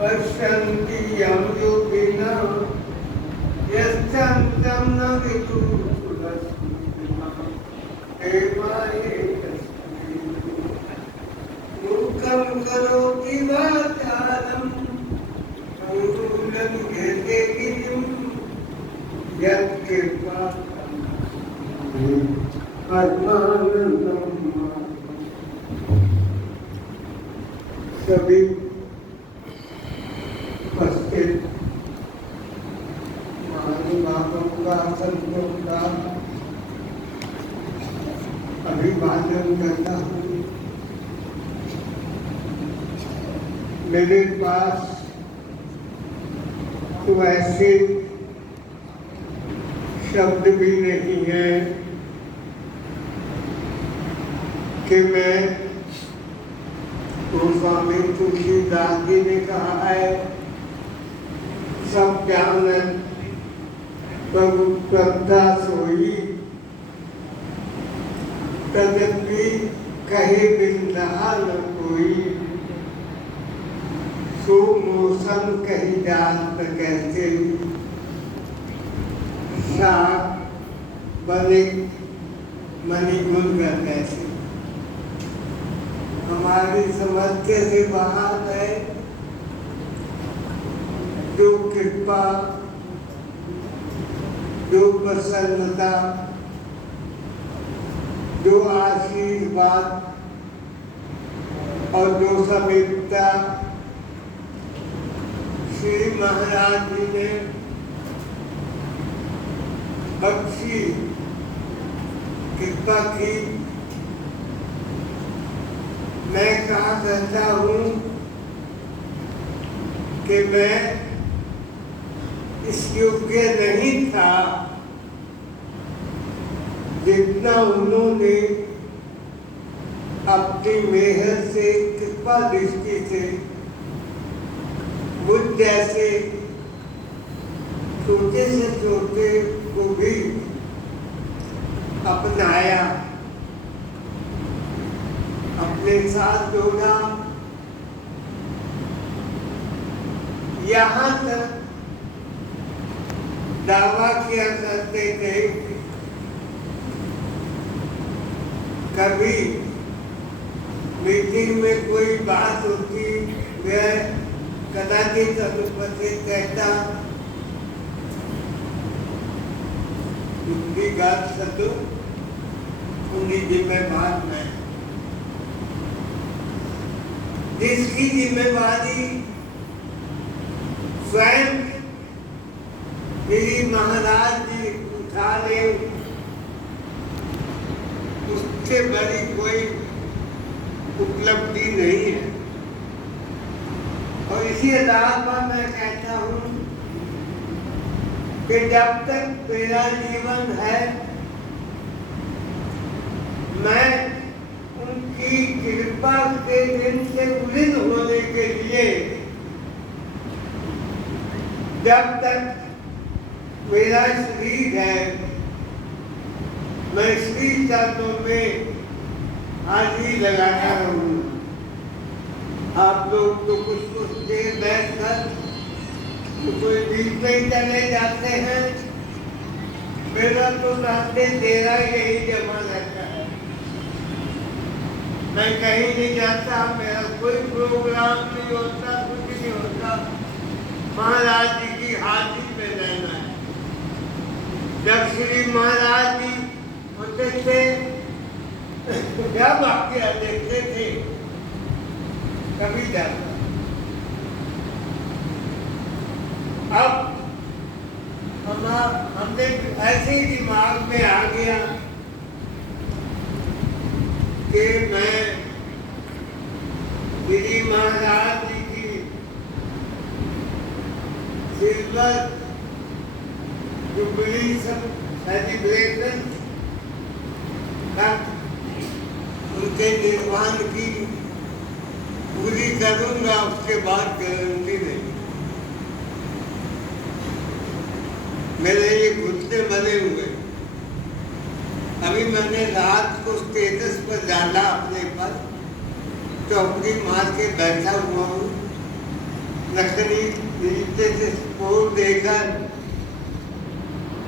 पश्यन्ति यं योगिनः यस्तं तं न विदुर्भुवस्मिन् देवाये मूर्खं करोति वाचालं मूलं घेते गिरिं यत्कृपा परमानन्दं सभी उपस्थित महानुभावों का संतों का अभिवादन करता हूँ। मेरे पास तो ऐसे शब्द भी नहीं है कि मैं गोस्वामी तुलसीदास जी ने कहा है सब ज्ञान प्रभु श्रद्धा सोई तदपि कहे बिंदा न कोई सो मौसम कही जात कैसे साग बने मणिगुण का कैसे। हमारी समझते से बाहर है जो कृपा जो प्रसन्नता जो आशीर्वाद और जो समीपता श्री महाराज जी ने बख्शी कृपा की। मैं कहा करता हूँ कि मैं इस योग्य नहीं था जितना उन्होंने अपनी मेहर से कृपा दृष्टि से मुझ जैसे छोटे से छोटे को भी अपनाया, अपने साथ जोड़ा। यहाँ तक दावा किया करते थे कभी मीटिंग में कोई बात होती वह कदाचित अनुपस्थित कहता उनकी बात सदो उनकी जिम्मेवार मैं, जिसकी जिम्मेवारी स्वयं श्री महाराज जी उठा ले उससे बड़ी कोई उपलब्धि नहीं है। और इसी आधार पर मैं कहता हूँ कि जब तक मेरा जीवन है मैं उनकी कृपा के दिन से उलिन होने के लिए जब तक मेरा शरीर है मैं श्री चरणों में हाजिरी लगाया हूँ। आप लोग तो कुछ देर बैठ कर तो कोई बीच में ही चले जाते हैं। मेरा तो रास्ते तेरा यही जमा रहता है। मैं कहीं नहीं जाता, मेरा कोई प्रोग्राम नहीं होता, कुछ नहीं होता। महाराज जी की हाजिरी में रहना है। जब श्री महाराज जी होते थे क्या वाक्य देखते थे कभी जाता। अब हमने ऐसे ही दिमाग में आ गया कि मैं श्री महाराज जी की सिल्वर जुबली सेलिब्रेशन उनके निर्वाण की पूरी करूंगा, उसके बाद गारंटी नहीं। मेरे ये घुटने बने हुए। अभी मैंने रात को स्टेटस पर डाला अपने पर, चौकड़ी मार के बैठा हुआ हूँ, लकड़ी नीचे से स्पोर्ट देकर।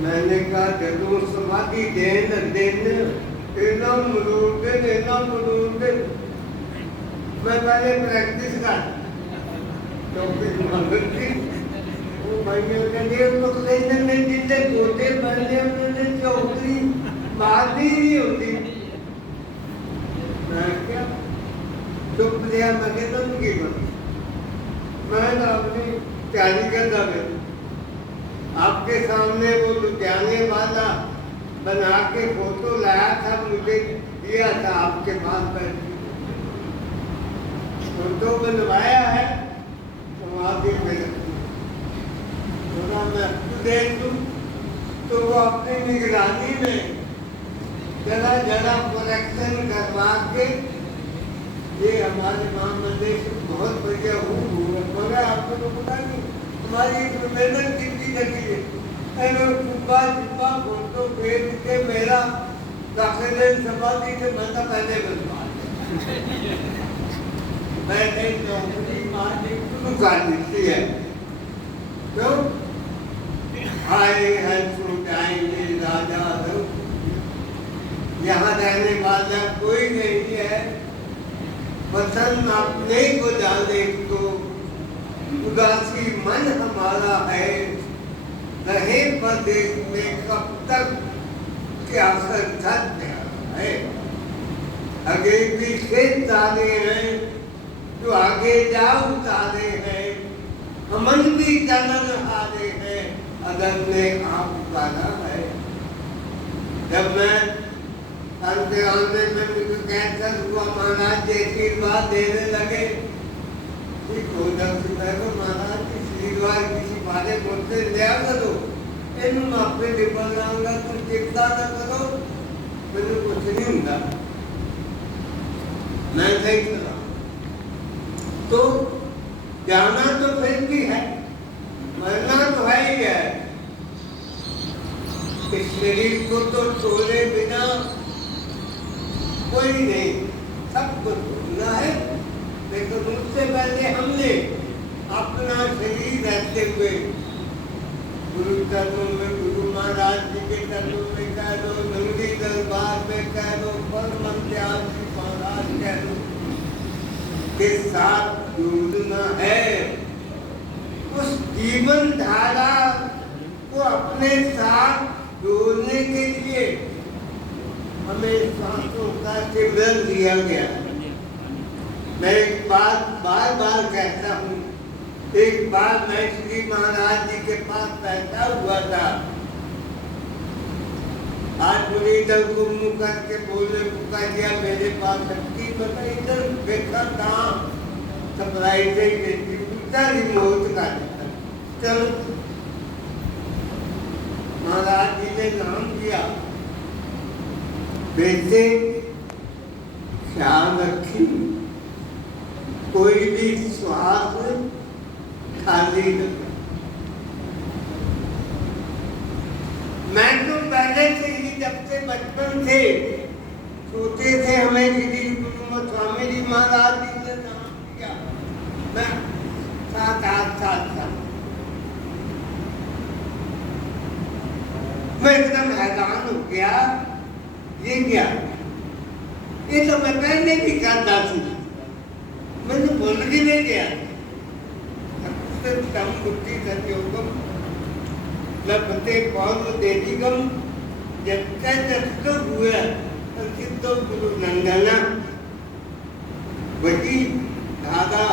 मैंने कहा जरूर समाधि देन इतना मुरूदन मैं पहले प्रैक्टिस कर चौकड़ी मार थी। वो भाइयों के लिए तो कहने जितने गोटे बनने उन्होंने चौकड़ी बात ही नहीं होती। मैं क्या चुप लिया, मैं कहता उनकी बात। मैं तो अपनी तैयारी करता मैं आपके सामने वो लुधियाने वाला बना के फोटो लाया था, मुझे दिया था आपके पास बैठ फोटो बनवाया है तो वहाँ भी थोड़ा मैं देख दूँ तो वो अपनी निगरानी में जरा जरा करेक्शन करवा के ये हमारे महामंदिर बहुत बढ़िया हुआ। आपको तो पता नहीं हमारी मेहनत कितनी लगी है। चुप्पा चुप्पा फोटो भेज के मेरा दाखिले समाधि से बंदा पहले बनवा मैंने चौकड़ी मारने शुरू कर दी है। तो आए हैं तो जाएंगे राजा तो यहाँ रहने वाला कोई नहीं है, वतन अपने को जाने तो उदासी मन हमारा है, रहे परदेश में कब तक क्या सत्य है। आगे पीछे तारे हैं जो आगे जाओ तारे हैं, हमन भी चलन हारे हैं अगर ने आप उतारा है। जब मैं आने में मुझे कैंसर हुआ, महाराज जी आशीर्वाद देने लगे, ठीक हो जाओ महाराज जी आशीर्वाद किसी बारे बोलते लिया करो, इन आपे निकल जाऊंगा तो चिंता न करो, मैंने कुछ नहीं होगा, मैं सही करा। तो जाना तो फिर भी है, मरना तो है ही है। इस शरीर को तो छोड़े बिना कोई नहीं, सबको छोड़ना है। लेकिन उससे पहले हमने अपना शरीर रहते हुए गुरु चरणों में, गुरु महाराज जी के चरणों में कह लो, नंदी दरबार में कह लो, परम त्याग जी महाराज कह लो, के साथ जुड़ना है। उस जीवन धारा को अपने साथ जोड़ने के लिए हमें सांसों का शिविर दिया गया। मैं एक बात बार बार कहता हूँ, एक बार मैं श्री महाराज जी के पास बैठा हुआ था, आज मुरीदों को मुँह करके बोले पुका दिया मेरे पास शक्ति पता इधर देखा था सरप्राइज रिमोट का चलो महाराज जी ने नाम दिया, बेटे ख्याल रखी कोई भी श्वास खाली न। मैं तो पहले से ही जब से बचपन से छोटे थे हमें श्री गुरु स्वामी जी महाराज जी ने नाम दिया, मैं 7-8 साल था, मैं एकदम हैरान हो गया, ये क्या, ये तो मैं पहले भी करता थी, मैंने बोल भी नहीं गया। तम बुद्धि सत्योगम लभते पौध देवीगम जब हुए सिद्धो गुरु नंदना। वही धागा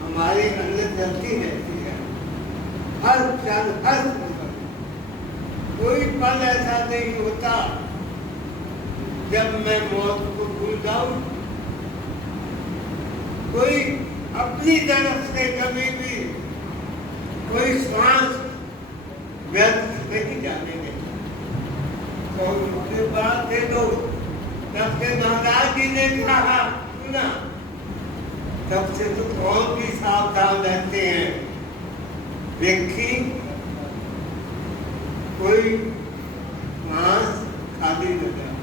हमारे अंदर चलती रहती है, हर क्षण हर कोई पल ऐसा नहीं होता जब मैं मौत को भूल जाऊं। कोई अपनी तरफ से कभी भी कोई श्वास व्यर्थ नहीं जाने देता। तो उसके बाद से तो जब से महाराज जी ने कहा सुना, तब से तो और भी सावधान रहते हैं। देखी कोई मांस खाली न जाए।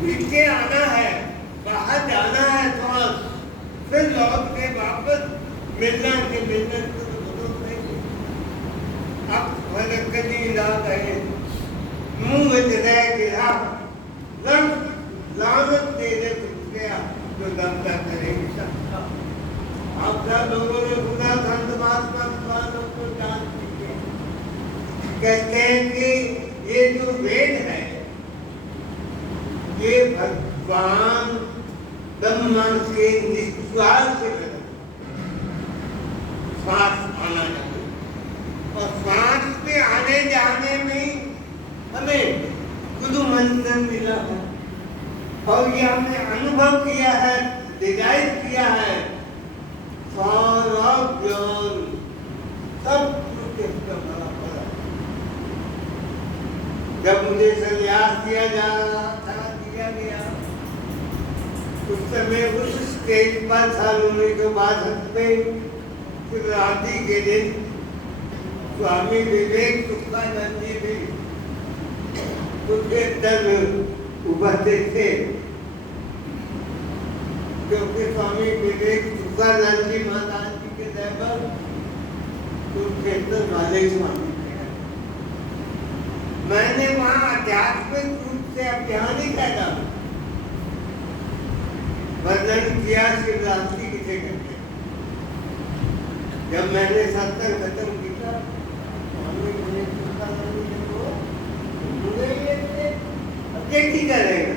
नीचे आना है, बाहर जाना है थोड़ा, फिर लौट के वापस मिलना के मिलने को तो जरूरत नहीं। अब भलकनी ला गए, मुंह में रह गिरा, लानत तेरे गया जो दमदा करेगी सबका। आप सब लोगों ने खुदा धन्यवाद का विश्वास को जान लीजिए। कहते हैं कि ये जो वेद है ये भगवान ब्रह्मांड के निस्वार्थ से बना। श्वास आना चाहिए और श्वास पे आने जाने में हमें गुरु मंत्र मिला है और ये हमने अनुभव किया है, डिजाइन किया है। सारा ज्ञान सब कुछ इसका बराबर है। जब मुझे संन्यास दिया जा रहा था, दिया गया, उस समय उस स्टेज पर था होने के बाद में शिवरात्रि के दिन स्वामी विवेक तुकानंद जी भी उनके दल उपस्थित थे, क्योंकि स्वामी विवेक तुकानंद जी महाराज जी के दरबार कुरुक्षेत्र वाले स्वामी थे। मैंने वहाँ आध्यात्मिक रूप से अभियानी पैदा वर्णन किया शिवरात्रि किसे कहते हैं। जब मैंने सत्संग खत्म किया, स्वामी विवेक तुकानंद जी को मुझे ये क्या करेगा